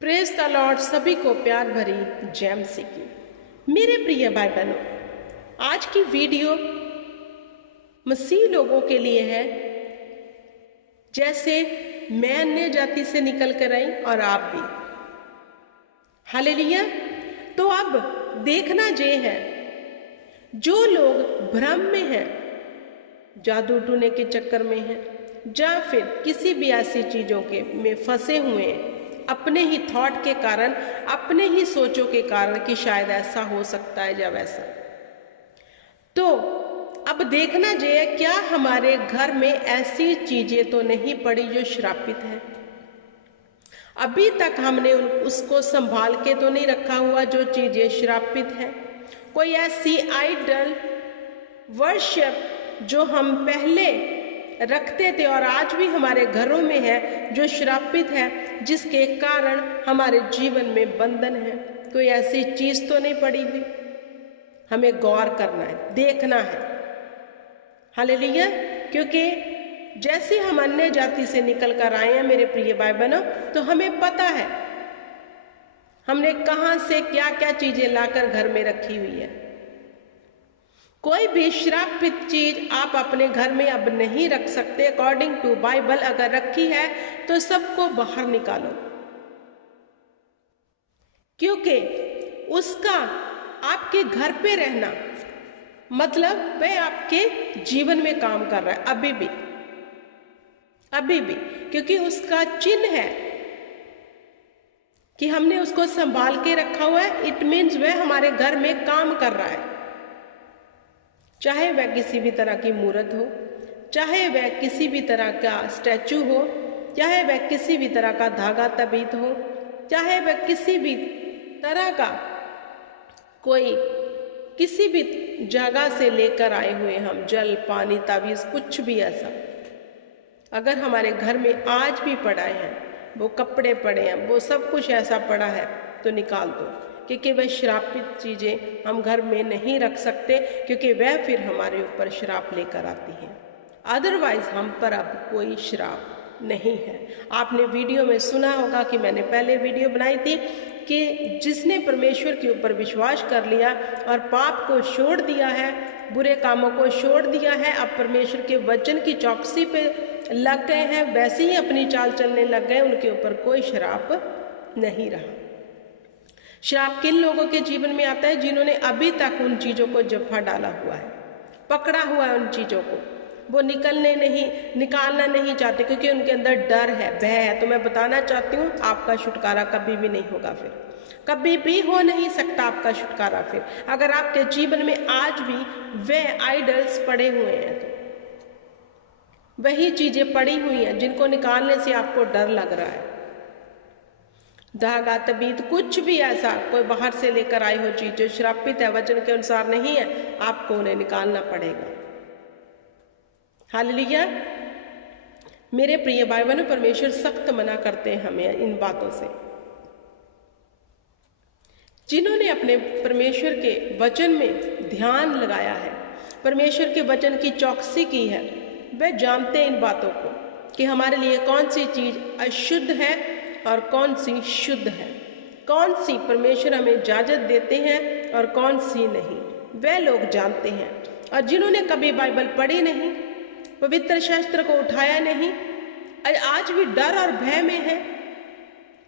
Praise the Lord. सभी को प्यार भरी जय मसीह की। मेरे प्रिय भाई बहनों, आज की वीडियो मसीह लोगों के लिए है। जैसे मैं अन्य जाति से निकल कर आई और आप भी। हालेलुया। तो अब देखना ये है, जो लोग भ्रम में हैं, जादू टूने के चक्कर में हैं, या फिर किसी भी ऐसी चीज़ों के में फंसे हुए हैं, अपने ही थॉट के कारण, अपने ही सोचों के कारण कि शायद ऐसा हो सकता है या वैसा। तो अब देखना ये है, क्या हमारे घर में ऐसी चीजें तो नहीं पड़ी जो श्रापित है। अभी तक हमने उसको संभाल के तो नहीं रखा हुआ जो चीजें श्रापित है। कोई ऐसी आइडल वर्शिप जो हम पहले रखते थे और आज भी हमारे घरों में है, जो श्रापित है, जिसके कारण हमारे जीवन में बंधन है। कोई ऐसी चीज तो नहीं पड़ी हुई। हमें गौर करना है, देखना है। हालेलुया। क्योंकि जैसे हम अन्य जाति से निकल कर आए हैं मेरे प्रिय भाई बहनों, तो हमें पता है हमने कहां से क्या क्या चीजें लाकर घर में रखी हुई है। कोई भी श्रापित चीज आप अपने घर में अब नहीं रख सकते। अकॉर्डिंग टू बाइबल अगर रखी है तो सबको बाहर निकालो, क्योंकि उसका आपके घर पे रहना मतलब वह आपके जीवन में काम कर रहा है अभी भी, क्योंकि उसका चिन्ह है कि हमने उसको संभाल के रखा हुआ है। इट मीन्स वह हमारे घर में काम कर रहा है। चाहे वह किसी भी तरह की मूर्त हो, चाहे वह किसी भी तरह का स्टैचू हो, चाहे वह किसी भी तरह का धागा तबीत हो, चाहे वह किसी भी तरह का कोई किसी भी जगह से लेकर आए हुए हम जल पानी तावीज कुछ भी ऐसा अगर हमारे घर में आज भी पड़ा है, वो कपड़े पड़े हैं, वो सब कुछ ऐसा पड़ा है, तो निकाल दो, क्योंकि वह श्रापित चीज़ें हम घर में नहीं रख सकते, क्योंकि वह फिर हमारे ऊपर श्राप लेकर आती है। अदरवाइज हम पर अब कोई श्राप नहीं है। आपने वीडियो में सुना होगा कि मैंने पहले वीडियो बनाई थी कि जिसने परमेश्वर के ऊपर विश्वास कर लिया और पाप को छोड़ दिया है, बुरे कामों को छोड़ दिया है, अब परमेश्वर के वचन की चौकसी पे लग गए हैं, वैसे ही अपनी चाल चलने लग गए, उनके ऊपर कोई श्राप नहीं रहा। श्राप किन लोगों के जीवन में आता है? जिन्होंने अभी तक उन चीज़ों को जफ्फा डाला हुआ है, पकड़ा हुआ है उन चीज़ों को, वो निकालना नहीं चाहते, क्योंकि उनके अंदर डर है, भय है। तो मैं बताना चाहती हूँ, आपका छुटकारा कभी भी नहीं होगा, फिर कभी भी हो नहीं सकता आपका छुटकारा। फिर अगर आपके जीवन में आज भी वे आइडल्स पड़े हुए हैं, तो वही चीजें पड़ी हुई हैं जिनको निकालने से आपको डर लग रहा है, धागा तबीत कुछ भी ऐसा कोई बाहर से लेकर आई हो चीज जो श्रापित है, वचन के अनुसार नहीं है, आपको उन्हें निकालना पड़ेगा। हालेलुया। मेरे प्रिय भाई बहनों, परमेश्वर सख्त मना करते हैं हमें इन बातों से। जिन्होंने अपने परमेश्वर के वचन में ध्यान लगाया है, परमेश्वर के वचन की चौकसी की है, वे जानते हैं इन बातों को कि हमारे लिए कौन सी चीज अशुद्ध है और कौन सी शुद्ध है, कौन सी परमेश्वर हमें इजाजत देते हैं और कौन सी नहीं, वे लोग जानते हैं। और जिन्होंने कभी बाइबल पढ़ी नहीं, पवित्र शास्त्र को उठाया नहीं, आज भी डर और भय में है।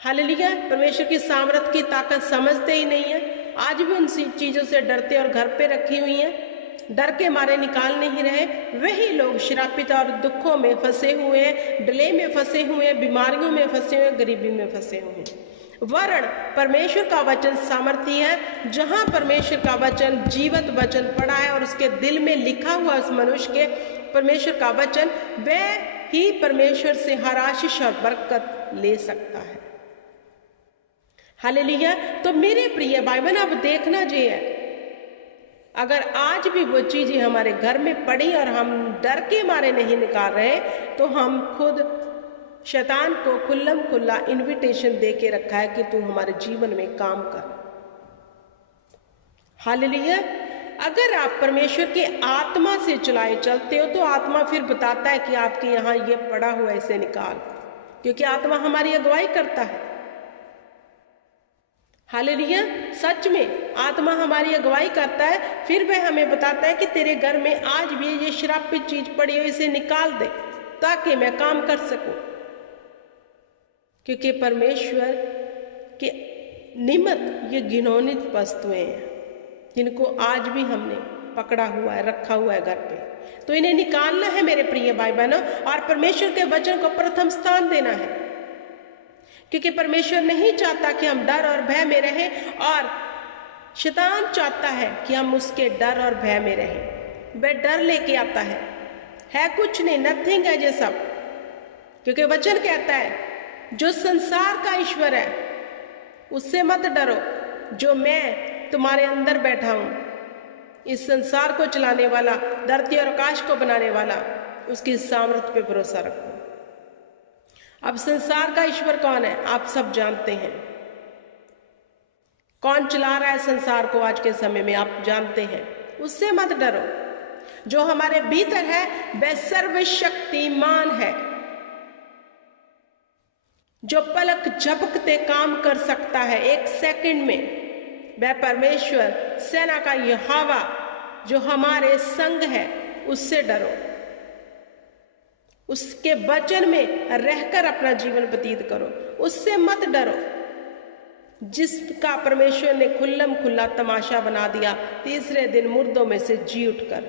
हालेलुया। परमेश्वर की सामर्थ की ताकत समझते ही नहीं है, आज भी उन चीजों से डरते और घर पे रखी हुई हैं, डर के मारे निकाल नहीं रहे। वही लोग श्रापित और दुखों में फंसे हुए हैं, डिले में फंसे हुए हैं, बीमारियों में फंसे हुए हैं, गरीबी में फंसे हुए हैं। वर्ण परमेश्वर का वचन सामर्थी है। जहां परमेश्वर का वचन जीवंत वचन पड़ा है और उसके दिल में लिखा हुआ उस मनुष्य के परमेश्वर का वचन, वह ही परमेश्वर से हर आशीष और बरकत ले सकता है। हालेलुया। तो मेरे प्रिय भाई बहन, अब देखना ये है, अगर आज भी वो चीजें हमारे घर में पड़ी और हम डर के मारे नहीं निकाल रहे, तो हम खुद शैतान को खुल्लम खुल्ला इनविटेशन दे के रखा है कि तू हमारे जीवन में काम कर। हालेलुया। अगर आप परमेश्वर के आत्मा से चलाए चलते हो, तो आत्मा फिर बताता है कि आपके यहाँ ये पड़ा हुआ है, इसे निकाल, क्योंकि आत्मा हमारी अगुवाई करता है। हालेलुया। सच में आत्मा हमारी अगुवाई करता है, फिर वह हमें बताता है कि तेरे घर में आज भी ये श्रापित चीज पड़ी हो, इसे निकाल दे ताकि मैं काम कर सकूं। क्योंकि परमेश्वर के निमित्त ये घिनौनी वस्तुएं हैं जिनको आज भी हमने पकड़ा हुआ है, रखा हुआ है घर पे, तो इन्हें निकालना है मेरे प्रिय भाई बहनों, और परमेश्वर के वचन को प्रथम स्थान देना है। क्योंकि परमेश्वर नहीं चाहता कि हम डर और भय में रहें, और शैतान चाहता है कि हम उसके डर और भय में रहें। वह डर लेके आता है कुछ नहीं, नथिंग है ये सब। क्योंकि वचन कहता है जो संसार का ईश्वर है उससे मत डरो, जो मैं तुम्हारे अंदर बैठा हूं, इस संसार को चलाने वाला, धरती और आकाश को बनाने वाला, उसकी सामर्थ्य पे भरोसा रखो। अब संसार का ईश्वर कौन है आप सब जानते हैं। कौन चला रहा है संसार को आज के समय में आप जानते हैं। उससे मत डरो, जो हमारे भीतर है वह सर्वशक्तिमान है, जो पलक झपकते काम कर सकता है 1 सेकंड में। वह परमेश्वर सेना का यहोवा जो हमारे संग है, उससे डरो, उसके वचन में रहकर अपना जीवन व्यतीत करो। उससे मत डरो जिसका परमेश्वर ने खुल्लम खुल्ला तमाशा बना दिया तीसरे दिन मुर्दों में से जी उठकर।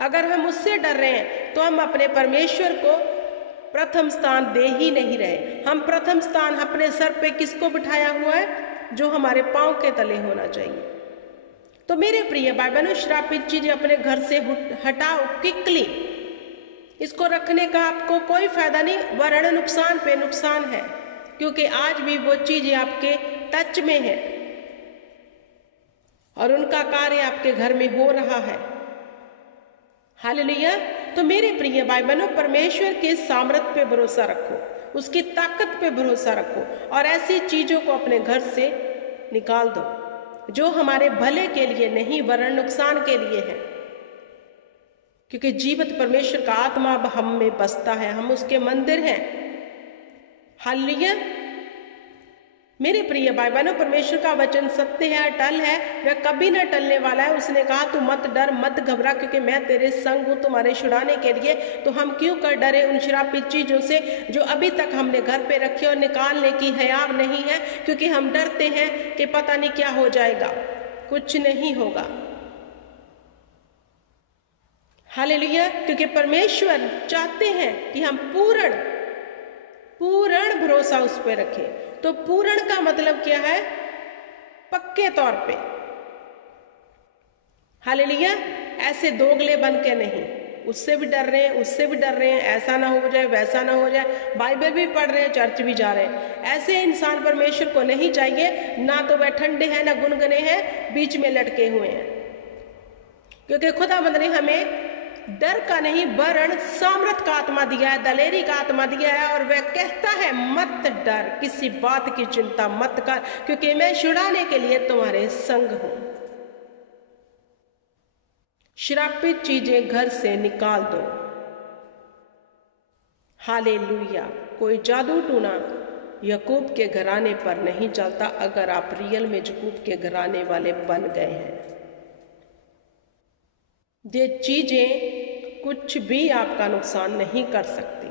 अगर हम उससे डर रहे हैं तो हम अपने परमेश्वर को प्रथम स्थान दे ही नहीं रहे। हम प्रथम स्थान अपने सर पे किसको बिठाया हुआ है? जो हमारे पांव के तले होना चाहिए। तो मेरे प्रिय भाई बहनों, श्रापित चीजें अपने घर से हटाओ क्विकली। इसको रखने का आपको कोई फायदा नहीं, वरन नुकसान पे नुकसान है, क्योंकि आज भी वो चीजें आपके टच में है और उनका कार्य आपके घर में हो रहा है। हालेलुया। तो मेरे प्रिय भाई बहनों, परमेश्वर के सामर्थ्य पे भरोसा रखो, उसकी ताकत पे भरोसा रखो, और ऐसी चीजों को अपने घर से निकाल दो जो हमारे भले के लिए नहीं वरन नुकसान के लिए है। क्योंकि जीवित परमेश्वर का आत्मा अब हम में बसता है, हम उसके मंदिर हैं। हालेलुया। मेरे प्रिय भाई बहनों, परमेश्वर का वचन सत्य है, अटल है, वह कभी न टलने वाला है। उसने कहा तू मत डर मत घबरा, क्योंकि मैं तेरे संग हूं तुम्हारे छुड़ाने के लिए। तो हम क्यों कर डरे उन श्रापित चीजों से जो अभी तक हमने घर पे रखी और निकालने की हयाव नहीं है? क्योंकि हम डरते हैं कि पता नहीं क्या हो जाएगा। कुछ नहीं होगा। हालेलुया। क्योंकि परमेश्वर चाहते हैं कि हम पूर्ण भरोसा उस पर रखें। तो पूर्ण का मतलब क्या है? पक्के तौर पे। हालेलुया। ऐसे दोगले बन के नहीं, उससे भी डर रहे हैं, उससे भी डर रहे हैं, ऐसा ना हो जाए वैसा ना हो जाए, बाइबल भी पढ़ रहे हैं, चर्च भी जा रहे हैं। ऐसे इंसान परमेश्वर को नहीं चाहिए। ना तो वह ठंडे हैं ना गुनगुने हैं, बीच में लटके हुए हैं। क्योंकि खुदावंद ने हमें डर का नहीं वरन सामर्थ का आत्मा दिया है, दलेरी का आत्मा दिया है। और वह कहता है मत डर, किसी बात की चिंता मत कर, क्योंकि मैं छुड़ाने के लिए तुम्हारे संग हूं। श्रापित चीजें घर से निकाल दो। हालेलुया। कोई जादू टूना याकूब के घराने पर नहीं चलता अगर आप रियल में याकूब के घराने वाले बन गए हैं। ये चीजें कुछ भी आपका नुकसान नहीं कर सकती।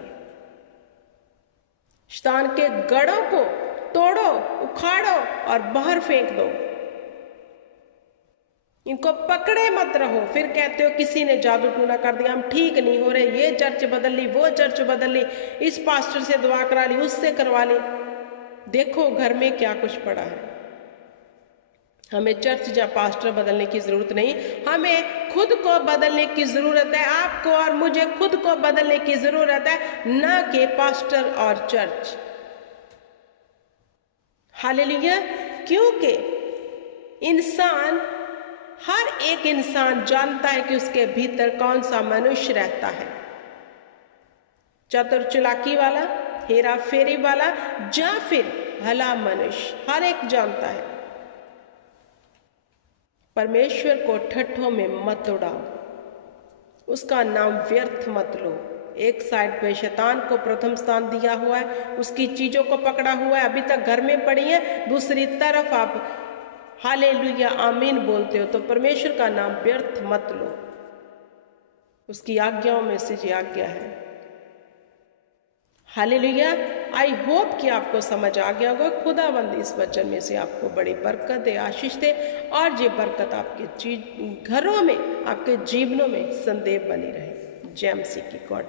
शैतान के गढ़ों को तोड़ो, उखाड़ो और बाहर फेंक दो। इनको पकड़े मत रहो। फिर कहते हो किसी ने जादू टूना कर दिया, हम ठीक नहीं हो रहे, ये चर्च बदल ली, वो चर्च बदल ली, इस पास्टर से दुआ करा ली, उससे करवा ली। देखो घर में क्या कुछ पड़ा है। हमें चर्च या पास्टर बदलने की जरूरत नहीं, हमें खुद को बदलने की जरूरत है। आपको और मुझे खुद को बदलने की जरूरत है, ना कि पास्टर और चर्च। हालेलुया। क्योंकि हर एक इंसान जानता है कि उसके भीतर कौन सा मनुष्य रहता है। चतुर चालाकी वाला, हेरा फेरी वाला, या फिर भला मनुष्य, हर एक जानता है। परमेश्वर को ठट्ठों में मत उड़ाओ, उसका नाम व्यर्थ मत लो, एक साइड पे शैतान को प्रथम स्थान दिया हुआ है, उसकी चीज़ों को पकड़ा हुआ है, अभी तक घर में पड़ी है। दूसरी तरफ आप हालेलुया आमीन बोलते हो तो परमेश्वर का नाम व्यर्थ मत लो। उसकी आज्ञाओं में से ये आज्ञा है। हालेलुया। आई होप कि आपको समझ आ गया होगा। खुदावंद इस वचन में से आपको बड़ी बरकत दे, आशीष दे, और ये बरकत आपके घरों में, आपके जीवनों में संदेह बनी रहे। जय मसीह की गॉड।